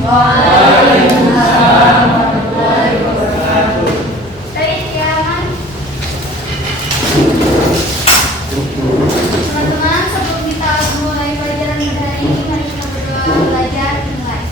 Waalaikumsalam warahmatullahi wabarakatuh. Baik, ya, aman. Teman-teman, sebelum kita mulai pelajaran hari ini, mari kita berdoa belajar dimulai.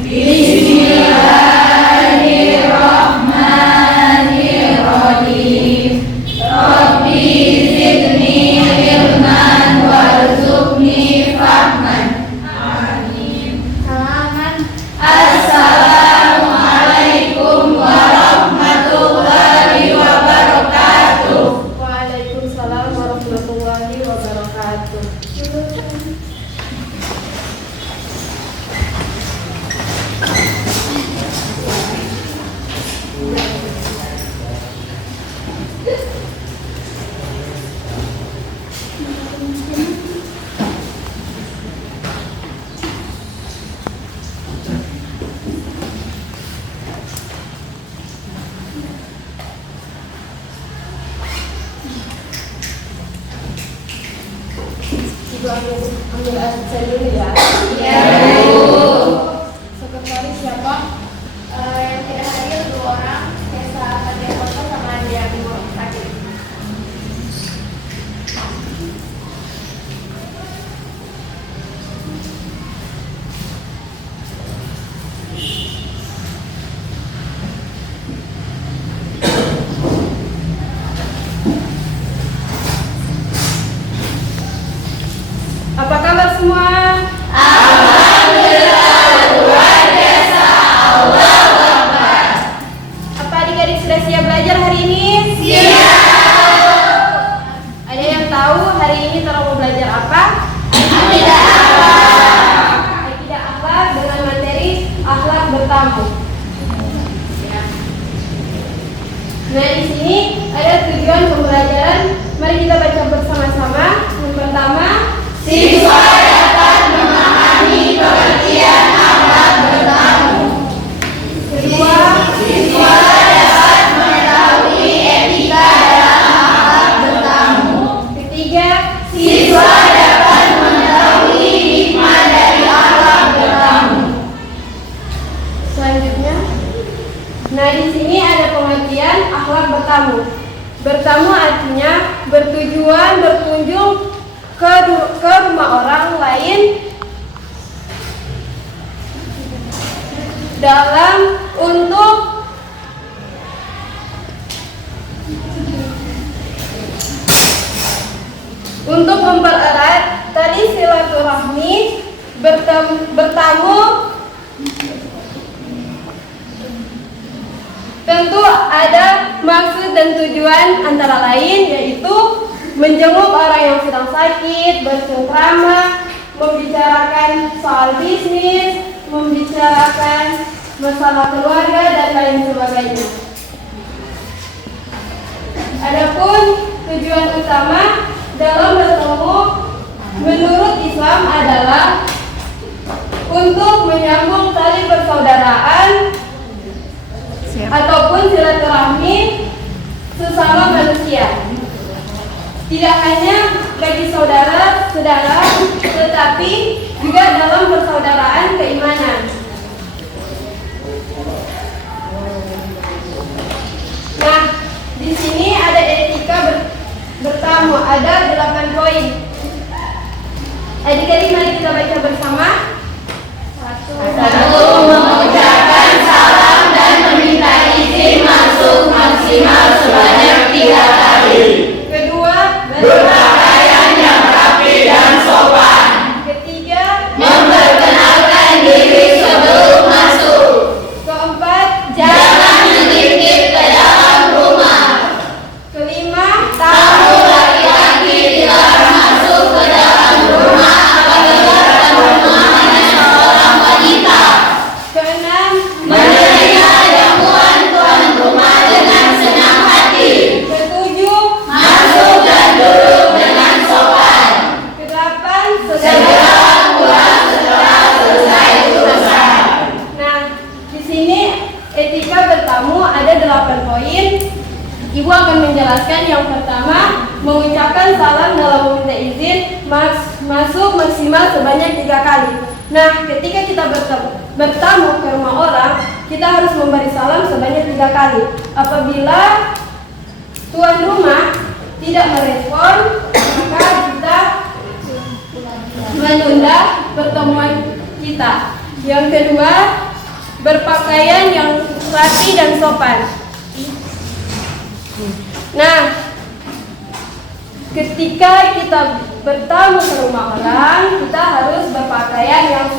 Bismillahirrahmanirrahim. Rabbi zidni ilman warzuqni fahman. Amin. Salaman. Assalamualaikum warahmatullahi wabarakatuh. Waalaikumsalam warahmatullahi wabarakatuh. Ibu ambil absen dulu ya. Ya, Bu. Sekretaris siapa? Yang tidak hadir 2 orang, Esa Adiakoto sama Adia Bimo sakit. Apa kabar semua? Apa adik-adik sudah siap belajar hari ini? Ada yang tahu hari ini Tara mau belajar apa? Akidah akhlak dengan materi akhlak bertamu. Ya. Nah, di sini ada tujuan pembelajaran. Mari kita baca bersama-sama. Yang pertama, Siswa dapat memahami pengertian akhlak bertamu. kedua, Siswa dapat mengetahui etika dalam akhlak bertamu. ketiga, Siswa dapat mengetahui hikmah dari akhlak bertamu. selanjutnya. Nah, di sini ada pengertian akhlak bertamu. Bertamu artinya bertujuan berkunjung ke rumah orang lain dalam untuk mempererat tali silaturahmi. Bertamu tentu ada maksud dan tujuan antara lain, yaitu menjenguk orang yang sedang sakit, bersengkrama, membicarakan soal bisnis, membicarakan masalah keluarga, dan lain sebagainya. Adapun tujuan utama dalam bertemu menurut Islam adalah untuk menyambung tali persaudaraan ataupun silaturahmi sesama manusia. Tidak hanya bagi saudara, tetapi juga dalam persaudaraan keimanan. Nah, di sini ada etika bertamu, ada 8 poin. Adik-adik, mari kita baca bersama. 1. Mengucapkan salam dan meminta izin masuk maksimal sebanyak 3 kali. Kedua, Berpakaian yang rapi dan sopan. ketiga, Memperkenalkan diri sebelum masuk. keempat, Jangan menyelipit ke dalam rumah. kelima, Tamu laki-laki dilarang masuk ke dalam rumah apabila dalam rumah hanya seorang wanita. keenam, Menerima jamuan tuan rumah dengan senang hati. ketujuh, Masuk dan duduk dengan sopan. kedelapan, Segera pulang setelah selesai urusan. Nah, di sini etika bertamu ada 8 poin. Ibu akan menjelaskan. Yang pertama, mengucapkan salam dalam meminta izin masuk maksimal sebanyak 3 kali. Nah, ketika kita bertamu ke rumah orang, kita harus memberi salam sebanyak 3 kali. Apabila tuan rumah tidak merespon, maka kita menunda pertemuan kita. Yang kedua, berpakaian yang rapi dan sopan. Nah, ketika kita bertamu ke rumah orang, kita harus berpakaian yang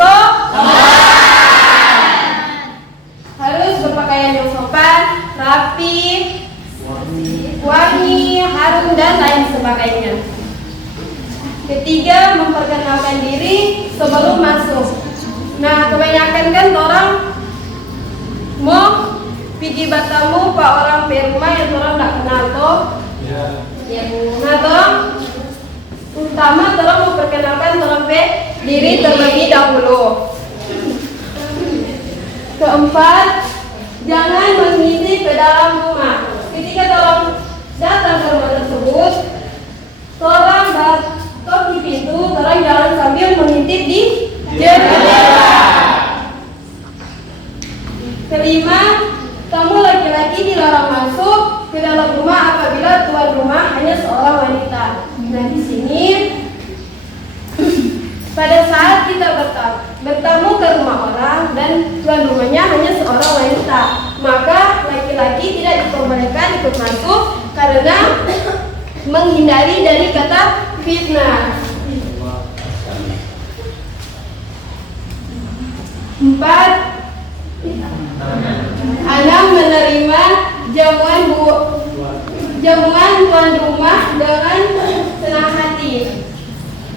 harus berpakaian yang sopan, rapi, wangi, harum, dan lain sebagainya. Ketiga, memperkenalkan diri sebelum masuk. Nah, kebanyakan kan orang mau pergi bertamu pak orang di rumah yang orang tidak kenal toh. Nah, orang utama orang memperkenalkan orang diri terlebih dahulu. Keempat, jangan mengintip ke dalam rumah. Ketika orang datang ke rumah tersebut, orang ketok di pintu, orang jangan sambil mengintip di jendela. Kelima, tamu laki-laki dilarang masuk ke dalam rumah apabila tuan rumah hanya seorang wanita. Nah, di sini pada saat kita bertamu ke rumah orang dan tuan rumahnya hanya seorang wanita, maka laki-laki tidak diperbolehkan ikut masuk karena menghindari dari kata fitnah. 4. Anak menerima jamuan tuan rumah dengan senang hati.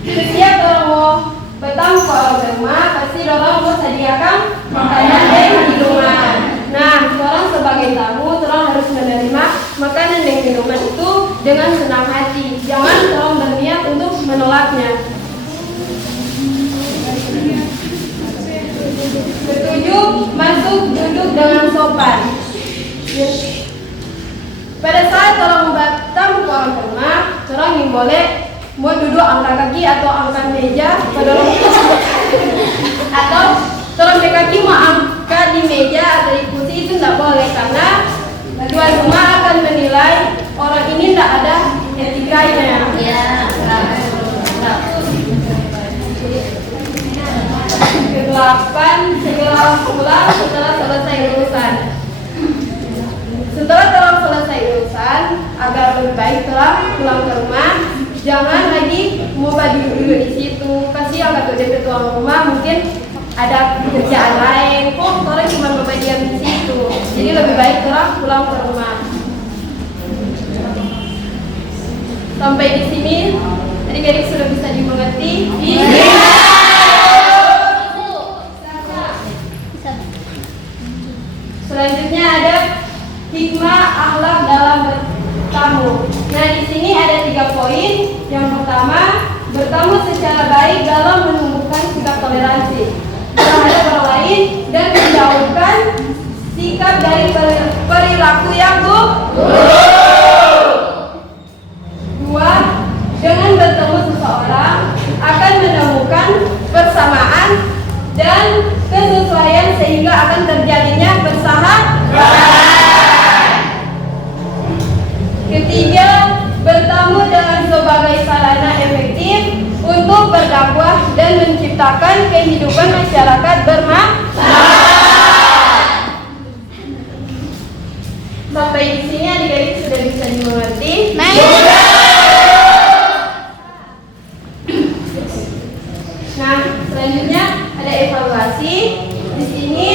Setiap orang mau bertamu ke orang rumah, pasti orang mau sediakan makanan dan minuman. Nah, orang sebagai tamu, orang harus menerima makanan dan minuman itu dengan senang hati. Jangan orang berniat untuk menolaknya. 7. Masuk duduk dengan sopan. Pada saat orang bertamu ke orang rumah, orang yang boleh mau duduk angkat kaki atau angkat meja pada orang atau orang kaki mau angkat di meja atau di kursi itu tidak boleh karena tuan rumah akan menilai orang ini tidak ada etikanya. Ke-8, segera pulang setelah selesai urusan. Setelah telah selesai urusan, agar lebih baik telah pulang ke rumah, jangan lagi mau duduk di situ. Kasihan atau dari tuan rumah mungkin ada kerjaan lain, kok orang cuma diam di situ. Jadi lebih baik telah pulang ke rumah. Sampai di sini, adik-adik sudah bisa dimengerti? Selanjutnya ada hikmah akhlak dalam bertamu. Nah, di sini ada 3 poin. Yang pertama, bertamu secara baik dalam menumbuhkan sikap toleransi terhadap orang lain dan menjauhkan sikap dari perilaku yang buruk. 2. Dengan bertemu seseorang akan menemukan persamaan dan kesesuaian sehingga akan terjadinya persahabatan. Ketiga, bertamu dengan sebagai sarana efektif untuk berdakwah dan menciptakan kehidupan masyarakat bermanfaat. Sampai di sini adik-adik sudah bisa dimengerti? Nah, selanjutnya ada evaluasi. Di sini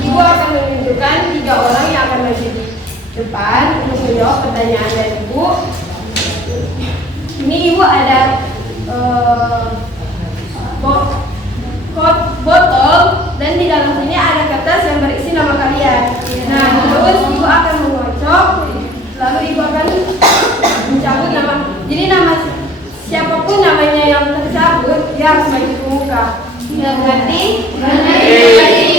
Ibu akan menunjukkan 3 orang yang akan maju di depan untuk menjawab pertanyaan dari Ibu. Ini Ibu ada botol dan di dalam sini ada kertas yang berisi nama kalian. Nah, terus Ibu akan mengocok, lalu Ibu akan mencabut nama. Jadi nama siapapun namanya yang tercabut, dia harus maju ke muka. Mengerti? Mengerti.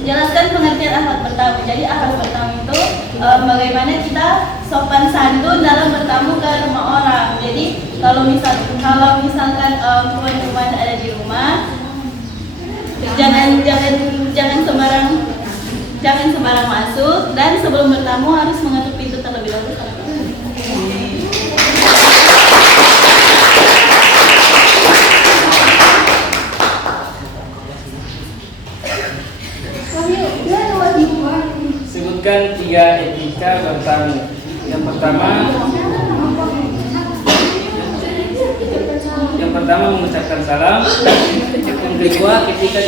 Jelaskan pengertian akhlak bertamu. Jadi akhlak bertamu itu bagaimana kita sopan santun dalam bertamu ke rumah orang. Jadi kalau misalkan tuan rumah ada di rumah, jangan sembarang masuk, dan sebelum bertamu harus mengetuk pintu terlebih dahulu. Sebutkan 3 etika bertamu. Yang pertama mengucapkan salam. Yang kedua ketika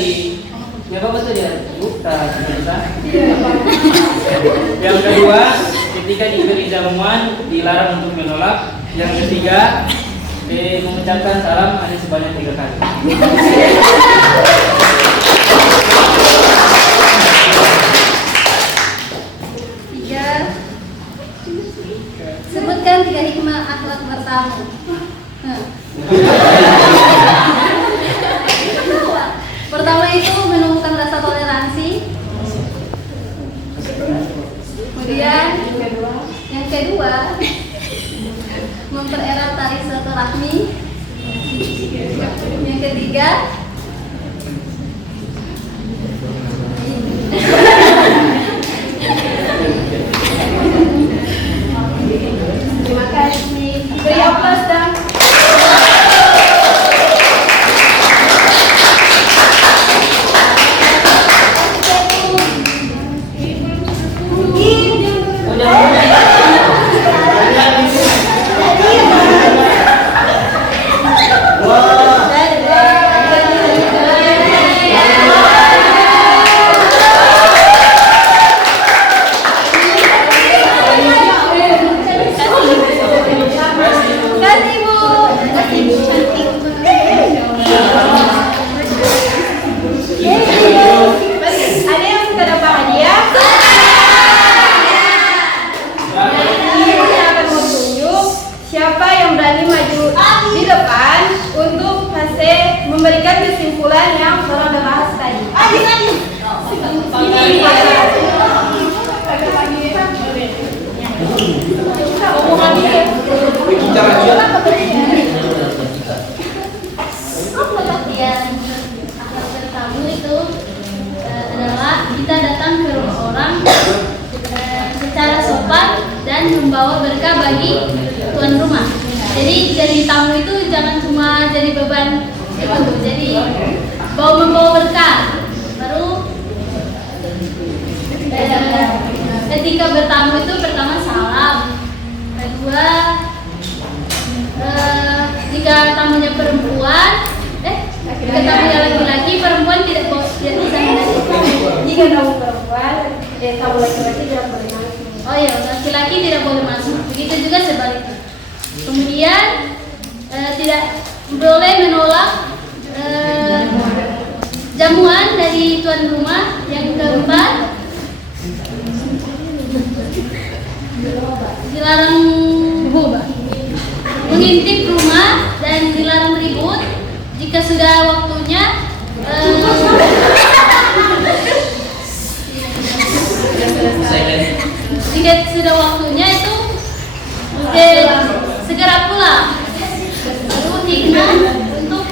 Yang kedua ketika diberi jamuan dilarang untuk menolak. Yang ketiga mengucapkan salam hanya sebanyak 3 kali. Sebutkan 3 hikmah akhlak bertamu. Pertama itu menumbuhkan rasa toleransi. Kemudian yang kedua mempererat tali silaturahmi. Yang ketiga Terima kasih. Beri aplaus dan memberikan kesimpulan yang telah dibahas tadi. pengertian akhlak bertamu itu adalah kita datang ke rumah orang secara sopan dan membawa berkah bagi tuan rumah. Jadi tamu itu jangan cuma jadi beban itu, jadi membawa berkah. Baru ketika bertamu itu pertama salam, kedua jika tamunya perempuan, jika tamunya laki-laki, perempuan tidak bisa mendatangi. Jika tamu perempuan, tamu laki-laki tidak boleh masuk. Oh ya, laki-laki tidak boleh masuk. Begitu juga sebaliknya. Kemudian tidak boleh menolak jamuan dari tuan rumah. Yang keempat, dilarang mengintip rumah dan dilarang ribut. Jika sudah waktunya itu segera pulang. Lalu hikmah untuk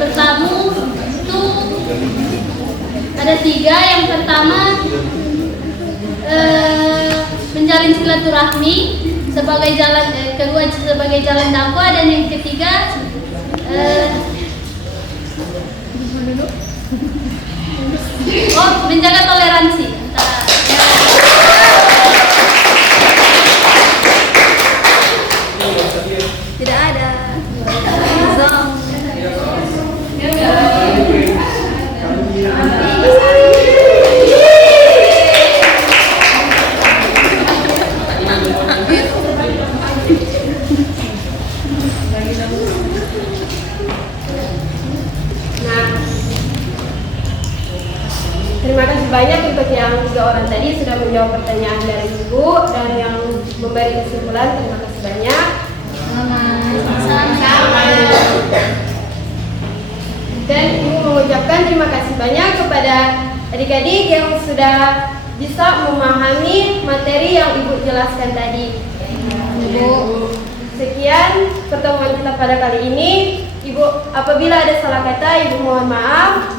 bertamu itu ada 3. Yang pertama menjalin silaturahmi sebagai jalan, kedua sebagai jalan dakwah, dan yang ketiga dulu. Oh, menjaga toleransi antara tidak ada. Zong. Nah, terima kasih banyak untuk yang 3 orang tadi sudah menjawab pertanyaan dari Ibu dan yang memberi kesimpulan. Terima kasih banyak. Dan Ibu mengucapkan terima kasih banyak kepada adik-adik yang sudah bisa memahami materi yang Ibu jelaskan tadi. Ibu, sekian pertemuan kita pada kali ini. Ibu, apabila ada salah kata, Ibu mohon maaf.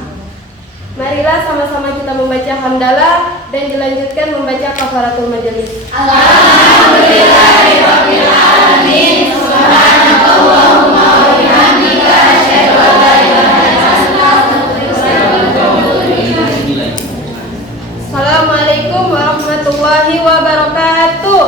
Marilah sama-sama kita membaca hamdalah dan dilanjutkan membaca kafaratul majelis. Alhamdulillahirabbil alamin. Subhanakallahumma wa bihamdika asyhadu an la ilaha illa anta astaghfiruka wa atubu ilaik. Assalamualaikum warahmatullahi wabarakatuh.